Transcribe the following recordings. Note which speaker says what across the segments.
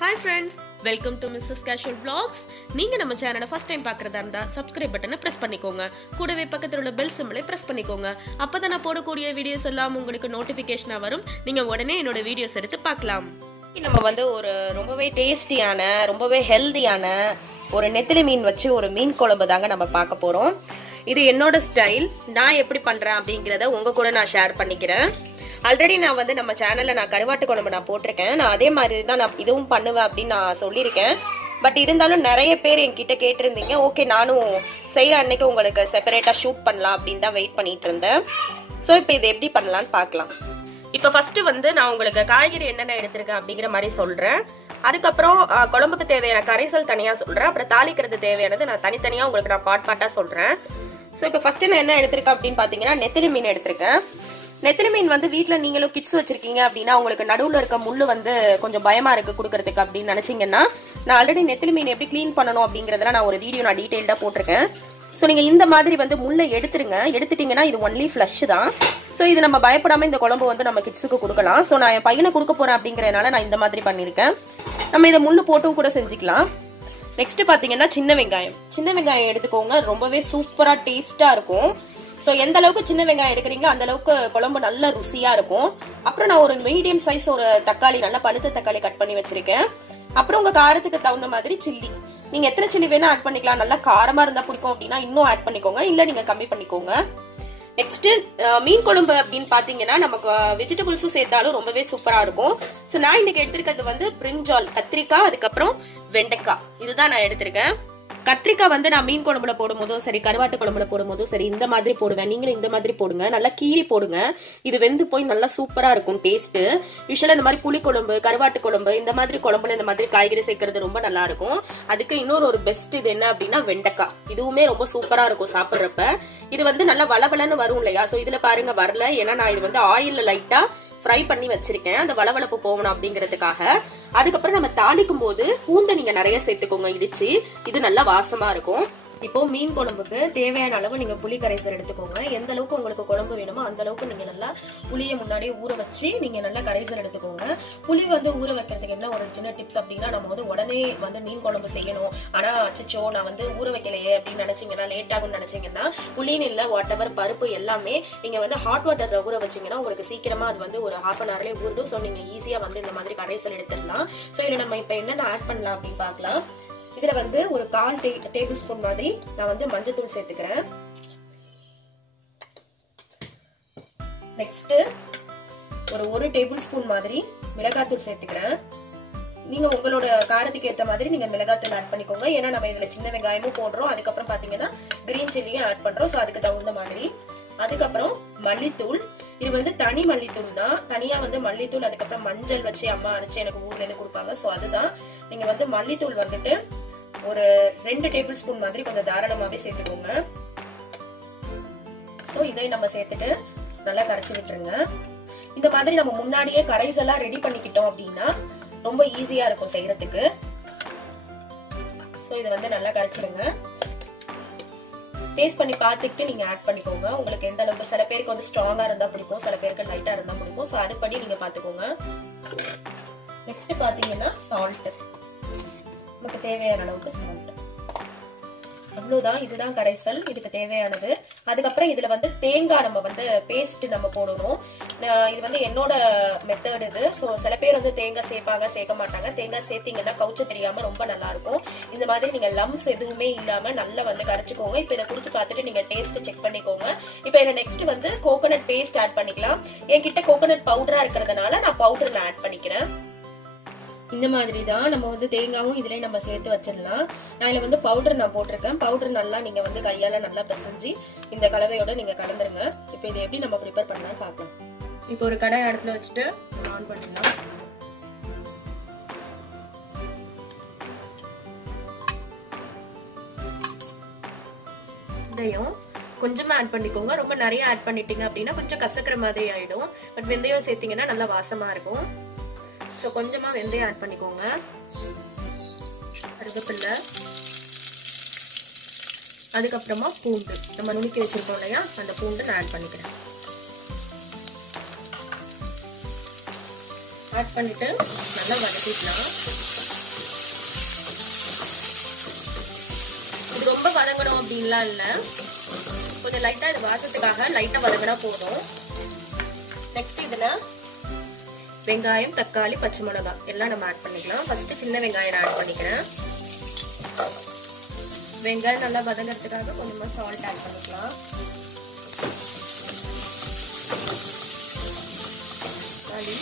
Speaker 1: Hi friends welcome to Mrs casual blogs நீங்கள் நம்ம சேனலை ஃபஸ்ட் டைம் பார்க்குறதா இருந்தால் சப்ஸ்கிரைப் பட்டனை ப்ரெஸ் பண்ணிக்கோங்க. கூடவே பக்கத்தில் உள்ள பெல் சிம்பிளை ப்ரெஸ் பண்ணிக்கோங்க. அப்பதான் நான் போடக்கூடிய வீடியோஸ் எல்லாம் உங்களுக்கு நோட்டிஃபிகேஷனாக வரும். நீங்கள் உடனே என்னோட வீடியோஸ் எடுத்து பார்க்கலாம்.
Speaker 2: நம்ம வந்து ஒரு ரொம்பவே டேஸ்டியான ரொம்பவே ஹெல்தியான ஒரு நெத்திலி மீன் வச்சு ஒரு மீன் குழம்பு தாங்க நம்ம பார்க்க போகிறோம் இது என்னோட ஸ்டைல் நான் எப்படி பண்ணுறேன் அப்படிங்கிறத உங்கள் கூட நான் ஷேர் பண்ணிக்கிறேன். ஆல்ரெடி நான் வந்து நம்ம சேனல்ல நான் கருவாட்டு குழம்பு நான் போட்டிருக்கேன். நான் அதே மாதிரி தான் நான் இதுவும் பண்ணுவேன் அப்படின்னு நான் சொல்லியிருக்கேன். பட் இருந்தாலும் நிறைய பேர் என்கிட்ட கேட்டிருந்தீங்க. ஓகே நானும் செய்யற அன்னைக்கு உங்களுக்கு செப்பரேட்டா ஷூட் பண்ணலாம் அப்படின்னு தான் வெயிட் பண்ணிட்டு இருந்தேன். ஸோ இப்போ இது எப்படி பண்ணலாம்னு பார்க்கலாம். இப்போ ஃபர்ஸ்ட் வந்து நான் உங்களுக்கு காய்கறி என்னென்ன எடுத்திருக்கேன் அப்படிங்கிற மாதிரி சொல்றேன். அதுக்கப்புறம் குழம்புக்கு தேவையான கரைசல் தனியா சொல்றேன். அப்புறம் தாளிக்கிறது தேவையானது நான் தனித்தனியா உங்களுக்கு நான் பாட் பாட்டா சொல்றேன். ஸோ இப்போ ஃபர்ஸ்ட் நான் என்ன எடுத்திருக்கேன் அப்படின்னு பாத்தீங்கன்னா நெத்திலி மீன் எடுத்திருக்கேன். நெத்திலி மீன் வந்து வீட்டில் நீங்களும் கிட்ஸ் வச்சிருக்கீங்க அப்படின்னா உங்களுக்கு நடுவுல இருக்க முள்ளு வந்து கொஞ்சம் பயமா இருக்கு கொடுக்கறதுக்கு அப்படின்னு நினைச்சீங்கன்னா நான் ஆல்ரெடி நெத்திலி மீன் எப்படி க்ளீன் பண்ணணும் அப்படிங்கறதுல நான் ஒரு வீடியோ நான் டீடைல்டா போட்டிருக்கேன். ஸோ நீங்க இந்த மாதிரி வந்து முள்ளை எடுத்துருங்க. எடுத்துட்டீங்கன்னா இது ஒன்லி ஃப்ளஷ் தான். ஸோ இது நம்ம பயப்படாம இந்த குழம்பு வந்து நம்ம கிட்ஸுக்கு கொடுக்கலாம். ஸோ நான் என் பையனை கொடுக்க போறேன் அப்படிங்கறதுனால நான் இந்த மாதிரி பண்ணியிருக்கேன். நம்ம இதை முள்ளு போட்டும் கூட செஞ்சுக்கலாம். நெக்ஸ்ட் பாத்தீங்கன்னா சின்ன வெங்காயம். சின்ன வெங்காயம் எடுத்துக்கோங்க. ரொம்பவே சூப்பரா டேஸ்டா இருக்கும். ஸோ எந்த அளவுக்கு சின்ன வெங்காயம் எடுக்கிறீங்களோ அந்த அளவுக்கு குழம்பு நல்லா ருசியா இருக்கும். அப்புறம் நான் ஒரு மீடியம் சைஸ் ஒரு தக்காளி நல்லா பழுத்த தக்காளி கட் பண்ணி வச்சிருக்கேன். அப்புறம் உங்க காரத்துக்கு தகுந்த மாதிரி சில்லி நீங்க எத்தனை சில்லி வேணா ஆட் பண்ணிக்கலாம். நல்லா காரமா இருந்தா பிடிக்கும் அப்படின்னா இன்னும் ஆட் பண்ணிக்கோங்க. இல்ல நீங்க கம்மி பண்ணிக்கோங்க. நெக்ஸ்ட் மீன் குழம்பு அப்படின்னு பாத்தீங்கன்னா நமக்கு வெஜிடபிள்ஸும் சேர்த்தாலும் ரொம்பவே சூப்பரா இருக்கும். ஸோ நான் இன்னைக்கு எடுத்திருக்கிறது வந்து பிரிஞ்சால் கத்திரிக்காய் அதுக்கப்புறம் வெண்டைக்காய். இதுதான் நான் எடுத்திருக்கேன். கத்திரிக்காய் வந்து நான் மீன் குழம்புல போடும்போதும் சரி கருவாட்டு குழம்புல போடும்போதும் சரி இந்த மாதிரி போடுவேன். நீங்களும் இந்த மாதிரி போடுங்க. நல்லா கீரி போடுங்க. இது வெந்து போய் நல்லா சூப்பரா இருக்கும் டேஸ்ட் யூஸ்வலா இந்த மாதிரி புளி குழம்பு கருவாட்டு குழம்பு இந்த மாதிரி குழம்புல இந்த மாதிரி காய்கறி சேர்க்கறது ரொம்ப நல்லா இருக்கும். அதுக்கு இன்னொரு ஒரு பெஸ்ட் இது என்ன அப்படின்னா வெண்டைக்காய். இதுவுமே ரொம்ப சூப்பரா இருக்கும் சாப்பிடுறப்ப. இது வந்து நல்லா வளவலன்னு வரும் இல்லையா? சோ இதுல பாருங்க வரல. ஏன்னா நான் இது வந்து ஆயில்ல லைட்டா ஃப்ரை பண்ணி வச்சிருக்கேன். அந்த வளவளப்பு போகணும் அப்படிங்கிறதுக்காக. அதுக்கப்புறம் நம்ம தாளிக்கும் போது பூண்டை நீங்க நிறைய சேர்த்துக்கோங்க இடிச்சு. இது நல்லா வாசமா இருக்கும். இப்போ மீன் குழம்புக்கு தேவையான அளவு நீங்க புளி கரைசல் எடுத்துக்கோங்க. எந்த அளவுக்கு உங்களுக்கு குழம்பு வேணுமோ அந்த அளவுக்கு நீங்க நல்லா புளியை முன்னாடியே ஊற வச்சு நீங்க நல்லா கரைசல் எடுத்துக்கோங்க. புளி வந்து ஊற வைக்கிறதுக்கு என்ன ஒரு சின்ன டிப்ஸ் அப்படின்னா நம்ம வந்து உடனே வந்து மீன் குழம்பு செய்யணும். ஆனா அச்சச்சோ நான் வந்து ஊற வைக்கலையே அப்படின்னு நினைச்சீங்கன்னா லேட் ஆகும்னு நினைச்சீங்கன்னா புளின்னு இல்ல வாட் எவர் பருப்பு எல்லாமே நீங்க வந்து ஹாட் வாட்டர்ல ஊற வச்சீங்கன்னா உங்களுக்கு சீக்கிரமா அது வந்து ஒரு ஹாஃப் அன் ஹவர்லேயே ஊறிடும். ஸோ நீங்க ஈஸியா வந்து இந்த மாதிரி கரைசல் எடுத்துடலாம். ஸோ இதுல நம்ம இப்ப என்னென்ன ஆட் பண்ணலாம் அப்படின்னு பார்க்கலாம். இதுல வந்து ஒரு கால் டேபிள் ஸ்பூன் மாதிரி நான் வந்து மஞ்சத்தூள் சேர்த்துக்கிறேன். நெக்ஸ்ட் ஒரு ஒரு டேபிள் ஸ்பூன் மாதிரி மிளகாத்தூள் சேர்த்துக்கிறேன். நீங்க உங்களோட காரத்துக்கு ஏத்த மாதிரி நீங்க மிளகாத்தூள் ஆட் பண்ணிக்கோங்க. ஏன்னா நம்ம இதுல சின்ன வெங்காயமும் போடுறோம். அதுக்கப்புறம் பாத்தீங்கன்னா கிரீன் சில்லியும் ஆட் பண்றோம். ஸோ அதுக்கு தகுந்த மாதிரி. அதுக்கப்புறம் மல்லித்தூள் இது வந்து தனி மல்லித்தூள் தான். தனியா வந்து மல்லித்தூள் அதுக்கப்புறம் மஞ்சள் வச்சு அம்மா அரைச்சு எனக்கு ஊர்ல இருந்து கொடுப்பாங்க. ஸோ அதுதான். நீங்க வந்து மல்லித்தூள் வந்துட்டு ஒரு ரெண்டு டேபிள் ஸ்பூன் மாதிரி கொஞ்சம் தாராளமாவே சேர்த்துக்கோங்க. ஸோ இதை நம்ம சேர்த்துட்டு நல்லா கரைச்சி விட்டுருங்க. இந்த மாதிரி நம்ம முன்னாடியே கரைசெல்லாம் ரெடி பண்ணிக்கிட்டோம் அப்படின்னா ரொம்ப ஈஸியா இருக்கும் செய்யறதுக்கு. ஸோ இதை வந்து நல்லா கரைச்சிடுங்க. டேஸ்ட் பண்ணி பார்த்துட்டு நீங்கள் ஆட் பண்ணிக்கோங்க. உங்களுக்கு எந்த அளவுக்கு சில பேருக்கு வந்து ஸ்ட்ராங்காக இருந்தால் பிடிக்கும் சில பேருக்கு லைட்டாக இருந்தால் பிடிக்கும். ஸோ அதுபடி நீங்கள் பார்த்துக்கோங்க. நெக்ஸ்ட் பார்த்தீங்கன்னா சால்ட்டு நமக்கு தேவையான அளவுக்கு சால்ட் அவ்வளவுதான். இதுதான் கரைசல். இதுக்கு தேவையானது. அதுக்கப்புறம் இதுல வந்து தேங்காய் நம்ம வந்து பேஸ்ட் நம்ம போடணும். நான் இது வந்து என்னோட மெத்தட் இது. ஸோ சில பேர் வந்து தேங்காய் சேர்ப்பாங்க சேர்க்க மாட்டாங்க. தேங்காய் சேர்த்தீங்கன்னா கவுச்ச தெரியாம ரொம்ப நல்லா இருக்கும் இந்த மாதிரி நீங்க லம்ஸ் எதுவுமே இல்லாம நல்லா வந்து கரைச்சிக்கோங்க. இப்போ இதை கொடுத்து பார்த்துட்டு நீங்க டேஸ்ட் செக் பண்ணிக்கோங்க. இப்போ இதில் நெக்ஸ்ட் வந்து கோகோனட் பேஸ்ட் ஆட் பண்ணிக்கலாம். என்கிட்ட கோகோனட் பவுடரா இருக்கிறதுனால நான் பவுடர் நான் ஆட் பண்ணிக்கிறேன். இந்த மாதிரி தான் நம்ம வந்து தேங்காவும் இதுல நம்ம சேர்த்து வச்சிடலாம். நான் இதுல வந்து பவுடர் நான் போட்டிருக்கேன். பவுடர் நல்லா நீங்க வந்து கையால நல்லா பிசைஞ்சு இந்த கலவையோட நீங்க கலந்துருங்க. இப்போ இதை எப்படி நம்ம ப்ரிப்பேர் பண்ணலாம் பார்க்கலாம். இப்போ ஒரு கடை இடத்துல வச்சுட்டு ஆன் பண்ணிடலாம். இதையும் கொஞ்சமா ஆட் பண்ணிக்கோங்க. ரொம்ப நிறைய ஆட் பண்ணிட்டீங்க அப்படின்னா கொஞ்சம் கசக்கிற மாதிரி ஆயிடும். பட் வெந்தயம் சேர்த்தீங்கன்னா நல்லா வாசமா இருக்கும். ஸோ கொஞ்சமாக வெந்தயம் ஆட் பண்ணிக்கோங்க. கருவேப்பில்லை அதுக்கப்புறமா பூண்டு. நம்ம நுணுக்கி வச்சுருக்கோம் இல்லையா? அந்த பூண்டு நான் ஆட் பண்ணிக்கிறேன். ஆட் பண்ணிட்டு நல்லா வதக்கிக்கலாம். இது ரொம்ப வதங்கணும் அப்படின்லாம் இல்லை. கொஞ்சம் லைட்டாக இது வாசத்துக்காக லைட்டாக வதங்கினா போதும். நெக்ஸ்ட் இதில் வெங்காயம் தக்காளி பச்சை மிளகாய் எல்லாம் நம்ம ஆட் பண்ணிக்கலாம். ஃபர்ஸ்ட் சின்ன வெங்காயம் ஆட் பண்ணிக்கிறேன். வெங்காயம் நல்லா வதங்கிறதுக்காக கொஞ்சமா சால்ட் ஆட் பண்ணிக்கலாம். தக்காளி.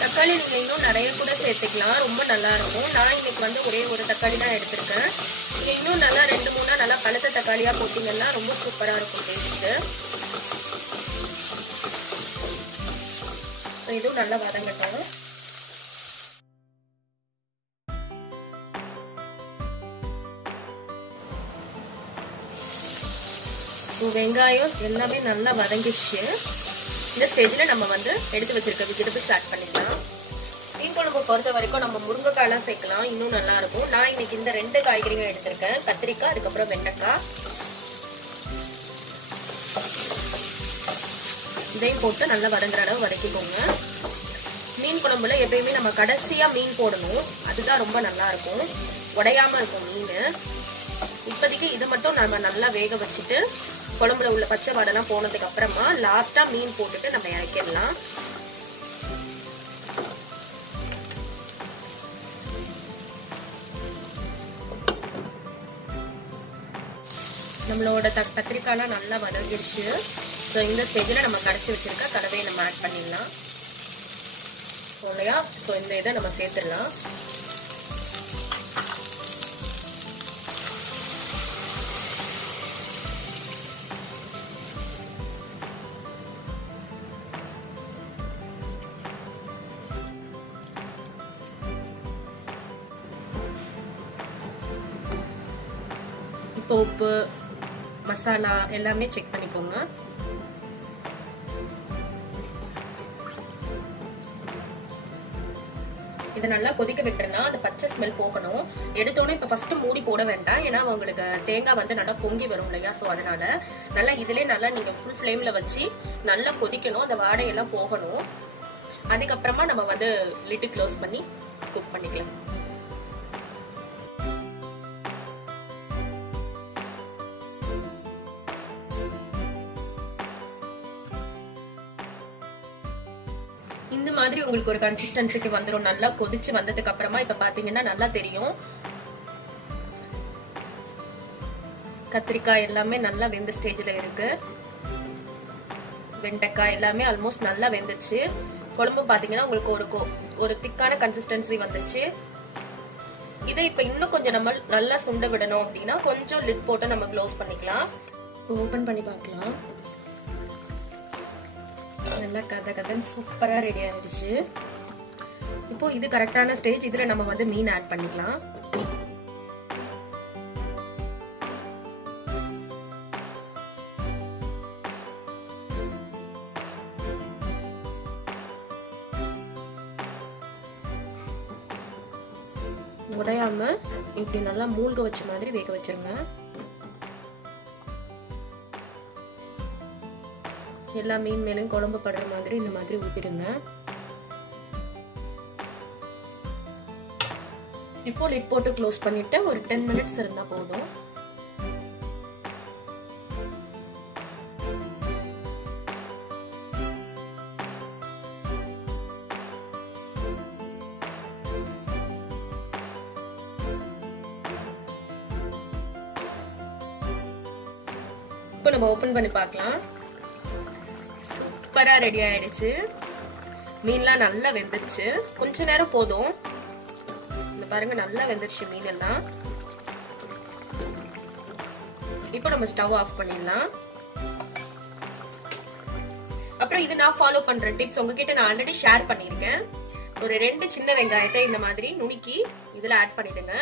Speaker 2: தக்காளி நீங்க இன்னும் நிறைய கூட சேர்த்துக்கலாம். ரொம்ப நல்லா இருக்கும். நான் இன்னைக்கு வந்து ஒரே ஒரு தக்காளி தான் எடுத்திருக்கேன். நீங்க இன்னும் நல்லா ரெண்டு மூணா நல்லா பழுத்த தக்காளியா போட்டீங்கன்னா ரொம்ப சூப்பரா இருக்கும் டேஸ்ட்டு இதுவும் நல்லா வதங்கட்டும். வெங்காயம் எல்லாமே நல்லா வதங்கிடுச்சு. இந்த ஸ்டேஜில் நம்ம வந்து எடுத்து வச்சிருக்க வெஜிடபிள்ஸ் ஸ்டார்ட் பண்ணிக்கலாம் மீன் குழம்பு பொறுத்த வரைக்கும் நம்ம முருங்கைக்காயெல்லாம் சேர்க்கலாம். இன்னும் நல்லா இருக்கும். நான் இன்னைக்கு இந்த ரெண்டு காய்கறிகள் எடுத்திருக்கேன். கத்திரிக்காய் அதுக்கப்புறம் வெண்டைக்காய். இதையும் போட்டு நல்லா வதங்குற அளவு வதக்கிக்கோங்க. மீன் குழம்புல எப்பயுமே நம்ம கடைசியா மீன் போடணும். அதுதான் ரொம்ப நல்லா இருக்கும். உடையாம இருக்கும் மீன். இப்போதைக்கு இது மட்டும் நம்ம நல்லா வேக வச்சுட்டு குழம்புல உள்ள பச்சை வாடெல்லாம் போனதுக்கு அப்புறமா லாஸ்டா மீன் போட்டுட்டு நம்ம இறக்கிடலாம். நம்மளோட த கத்திரிக்காய்லாம் நல்லா வதங்கிடுச்சு. ஸோ இந்த ஸ்டேஜில் நம்ம கடைச்சி வச்சுருக்க கடவையை நம்ம ஆட் பண்ணிடலாம். இல்லையா ஸோ இந்த இதை நம்ம சேர்த்துடலாம். இப்போ உப்பு மசாலா எல்லாமே செக் பண்ணிக்கோங்க. இதை நல்லா கொதிக்க விட்டுருந்தா அந்த பச்சை ஸ்மெல் போகணும். எடுத்தோடனே இப்போ ஃபர்ஸ்ட் மூடி போட வேண்டாம். ஏன்னா உங்களுக்கு தேங்காய் வந்து நல்லா பொங்கி வரும் இல்லையா? ஸோ அதனால நல்லா இதுலேயே நல்லா நீங்கள் ஃபுல் ஃப்ளேமில் வச்சு நல்லா கொதிக்கணும். அந்த வாடையெல்லாம் போகணும். அதுக்கப்புறமா நம்ம வந்து லிட்டு க்ளோஸ் பண்ணி குக் பண்ணிக்கலாம். இந்த மாதிரி உங்களுக்கு ஒரு கன்சிஸ்டன்சிக்கு வந்துடும் நல்லா கொதிச்சு வந்ததுக்கு அப்புறமா இப்ப பாத்தீங்கன்னா நல்லா தெரியும். கத்திரிக்காய் எல்லாமே நல்லா வெந்த ஸ்டேஜ்ல இருக்கு. வெண்டைக்காய் எல்லாமே ஆல்மோஸ்ட் நல்லா வெந்துச்சு குழம்பு பாத்தீங்கன்னா உங்களுக்கு ஒரு ஒரு திக்கான கன்சிஸ்டன்சி வந்துச்சு. இதை இப்ப இன்னும் கொஞ்சம் நம்ம நல்லா சுண்ட விடணும் அப்படின்னா கொஞ்சம் லிட் போட்டு நம்ம க்ளோஸ் பண்ணிக்கலாம். ஓபன் பண்ணி பார்க்கலாம். நல்லா கதை கதை சூப்பராக ரெடி ஆயிடுச்சு இப்போ இது கரெக்டான ஸ்டேஜ் இதில் நம்ம வந்து மீன் ஆட் பண்ணிக்கலாம். உடையாம இப்படி நல்லா மூழ்க வச்ச மாதிரி வேக வச்சிருங்க. எல்லா மீன் மேலும் குழம்பு படுற மாதிரி இந்த மாதிரி ஊத்திடுங்க. இப்போ லிட் போட்டு க்ளோஸ் பண்ணிட்டு ஒரு டென் மினிட்ஸ் இருந்தா போதும். இப்போ நம்ம ஓபன் பண்ணி பார்க்கலாம். சூப்பரா ரெடி ஆயிடுச்சு. மீன்லாம் நல்லா வெந்துருச்சு. கொஞ்ச நேரம் போதும். இந்த பாருங்க நல்லா வெந்துருச்சு மீன் எல்லாம் இப்போ நம்ம ஸ்டவ் ஆஃப் பண்ணிடலாம். அப்புறம் இது நான் ஃபாலோ பண்ற டிப்ஸ் உங்ககிட்ட நான் ஆல்ரெடி ஷேர் பண்ணிருக்கேன் ஒரு ரெண்டு சின்ன வெங்காயத்தை இந்த மாதிரி நுணுக்கி இதுல ஆட் பண்ணிடுங்க.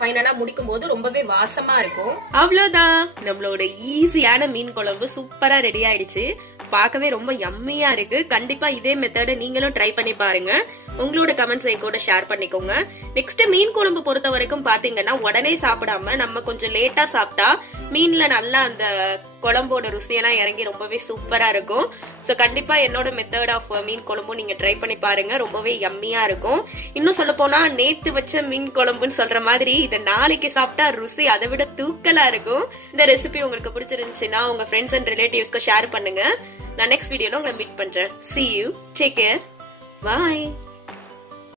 Speaker 2: ஃபைனலா முடிக்கும் போது ரொம்பவே வாசமா இருக்கும். அவ்வளவுதான் நம்மளோட ஈஸியான மீன் குழம்பு சூப்பரா ரெடி ஆயிடுச்சு. பார்க்கவே ரொம்ப யம்மியா இருக்கு. கண்டிப்பா இதே மெத்தட நீங்களும் ட்ரை பண்ணி பாருங்க. உங்களோட கமெண்ட்ஸ் என் கூட ஷேர் பண்ணிக்கோங்க. நெக்ஸ்ட் மீன் குழம்பு பொறுத்த வரைக்கும் பாத்தீங்கன்னா உடனே சாப்பிடாம நம்ம கொஞ்சம் லேட்டா சாப்பிட்டா மீன்ல நல்லா அந்த குழம்போட ருசியெல்லாம் இறங்கி ரொம்பவே சூப்பரா இருக்கும். ஸோ கண்டிப்பா என்னோட மெத்தட் ஆஃப் uh, மீன் குழம்பும் நீங்க ட்ரை பண்ணி பாருங்க. ரொம்பவே எம்மியாக இருக்கும். இன்னும் சொல்ல போனா நேத்து வச்ச மீன் குழம்புன்னு சொல்ற மாதிரி இதை நாளைக்கு சாப்பிட்டா ருசி அதை விட தூக்கலா இருக்கும். இந்த ரெசிபி உங்களுக்கு பிடிச்சிருந்துச்சுன்னா உங்க ஃப்ரெண்ட்ஸ் அண்ட் ரிலேட்டிவ்ஸ்க்கு ஷேர் பண்ணுங்க. நான் நெக்ஸ்ட் வீடியோல உங்களை மீட் பண்றேன். See you take care bye